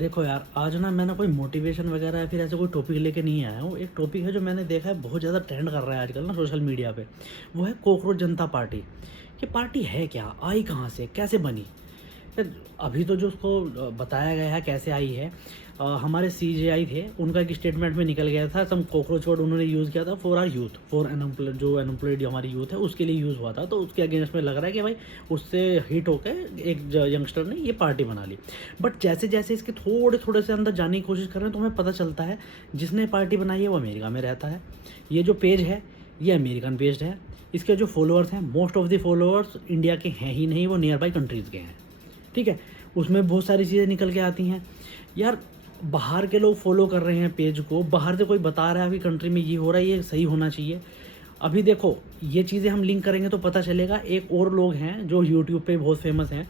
देखो यार, आज ना मैं ना कोई मोटिवेशन वगैरह या फिर ऐसे कोई टॉपिक लेके नहीं आया हूँ। एक टॉपिक है जो मैंने देखा है बहुत ज़्यादा ट्रेंड कर रहा है आजकल ना सोशल मीडिया पे। वो है कॉकरोच जनता पार्टी। ये पार्टी है क्या? आई कहाँ से? कैसे बनी? यार, अभी तो जो उसको बताया गया है कैसे आई है। हमारे सीजेआई थे, उनका एक स्टेटमेंट में निकल गया था, सम कॉकरोच वर्ड उन्होंने यूज़ किया था for our youth, for unemployed, जो अनएम्प्लॉयड हमारी यूथ है उसके लिए यूज़ हुआ था। तो उसके अगेंस्ट में लग रहा है कि भाई उससे हिट होकर एक यंगस्टर ने ये पार्टी बना ली। बट जैसे जैसे इसके थोड़े थोड़े से अंदर जाने की कोशिश कर रहे हैं तो हमें पता चलता है जिसने पार्टी बनाई है वो अमेरिका में रहता है। ये जो पेज है ये अमेरिकन पेज है। इसके जो फॉलोअर्स हैं, most of the followers India के हैं ही नहीं, वो नियर बाई कंट्रीज़ के हैं। ठीक है, उसमें बहुत सारी चीज़ें निकल के आती हैं। यार, बाहर के लोग फॉलो कर रहे हैं पेज को, बाहर से कोई बता रहा है अभी कंट्री में ये हो रहा है, ये सही होना चाहिए। अभी देखो, ये चीज़ें हम लिंक करेंगे तो पता चलेगा। एक और लोग हैं जो यूट्यूब पे बहुत फेमस हैं,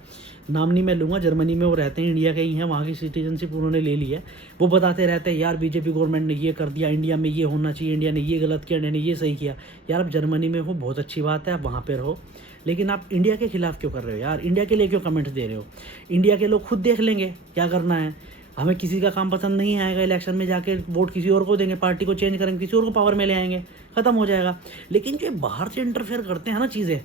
नाम नहीं मैं लूँगा, जर्मनी में वो रहते हैं, इंडिया के ही हैं, वहाँ की सिटीजनशिप उन्होंने ले ली है। वो बताते रहते हैं यार बीजेपी गवर्नमेंट ने ये कर दिया, इंडिया में ये होना चाहिए, इंडिया ने ये गलत किया, इंडिया ने ये सही किया। यार, आप जर्मनी में हो, बहुत अच्छी बात है, आप वहाँ पर रहो, लेकिन आप इंडिया के खिलाफ क्यों कर रहे हो यार? इंडिया के लिए क्यों कमेंट्स दे रहे हो? इंडिया के लोग खुद देख लेंगे क्या करना है। हमें किसी का काम पसंद नहीं आएगा, इलेक्शन में जाके वोट किसी और को देंगे, पार्टी को चेंज करेंगे, किसी और को पावर में ले आएंगे, ख़त्म हो जाएगा। लेकिन जो बाहर से इंटरफेयर करते हैं ना चीज़ें,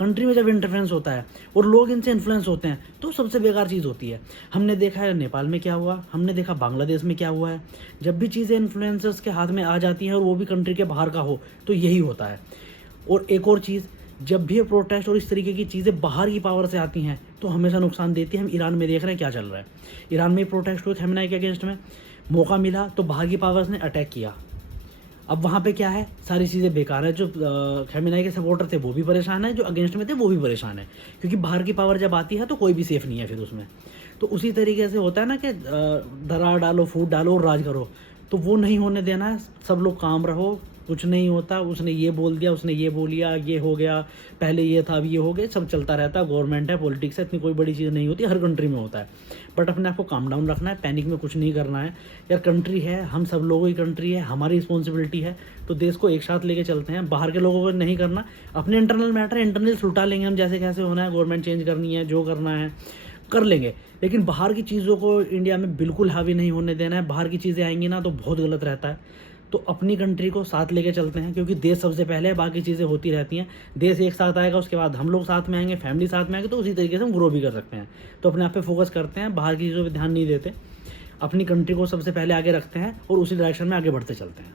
कंट्री में जब इंटरफेरेंस होता है और लोग इनसे इन्फ्लुएंस होते हैं तो सबसे बेकार चीज़ होती है। हमने देखा है नेपाल में क्या हुआ, हमने देखा बांग्लादेश में क्या हुआ है। जब भी चीज़ें इन्फ्लुएंसर्स के हाथ में आ जाती हैं और वो भी कंट्री के बाहर का हो तो यही होता है। और एक और चीज़, जब भी ये प्रोटेस्ट और इस तरीके की चीज़ें बाहर की पावर से आती हैं तो हमेशा नुकसान देती है। हम ईरान में देख रहे हैं क्या चल रहा है। ईरान में प्रोटेस्ट हुए खamenei के अगेंस्ट में, मौका मिला तो बाहर की पावर्स ने अटैक किया। अब वहाँ पे क्या है, सारी चीज़ें बेकार है। जो खamenei के सपोर्टर थे वो भी परेशान है, जो अगेंस्ट में थे वो भी परेशान है, क्योंकि बाहर की पावर जब आती है तो कोई भी सेफ़ नहीं है फिर उसमें। तो उसी तरीके से होता है ना कि दरार डालो, फूट डालो और राज करो, तो वो नहीं होने देना है। सब लोग काम रहो, कुछ नहीं होता। उसने ये बोल दिया, उसने ये बोल दिया, ये हो गया, पहले ये था अब ये हो गया, सब चलता रहता है। गवर्नमेंट है, पॉलिटिक्स है, इतनी कोई बड़ी चीज़ नहीं होती, हर कंट्री में होता है। बट अपने आप को काम डाउन रखना है, पैनिक में कुछ नहीं करना है। यार, कंट्री है, हम सब लोगों की कंट्री है, हमारी रिस्पॉन्सिबिलिटी है, तो देश को एक साथ लेके चलते हैं। बाहर के लोगों को नहीं करना, अपने इंटरनल मैटर इंटरनल सुलटा लेंगे हम, जैसे कैसे होना है, गवर्नमेंट चेंज करनी है, जो करना है कर लेंगे। लेकिन बाहर की चीज़ों को इंडिया में बिल्कुल हावी नहीं होने देना है। बाहर की चीज़ें आएंगी ना तो बहुत गलत रहता है। तो अपनी कंट्री को साथ लेके चलते हैं, क्योंकि देश सबसे पहले है, बाकी चीज़ें होती रहती हैं। देश एक साथ आएगा, उसके बाद हम लोग साथ में आएंगे, फैमिली साथ में आएंगे, तो उसी तरीके से हम ग्रो भी कर सकते हैं। तो अपने आप पे फोकस करते हैं, बाहर की चीज़ों पे ध्यान नहीं देते, अपनी कंट्री को सबसे पहले आगे रखते हैं और उसी डायरेक्शन में आगे बढ़ते चलते हैं।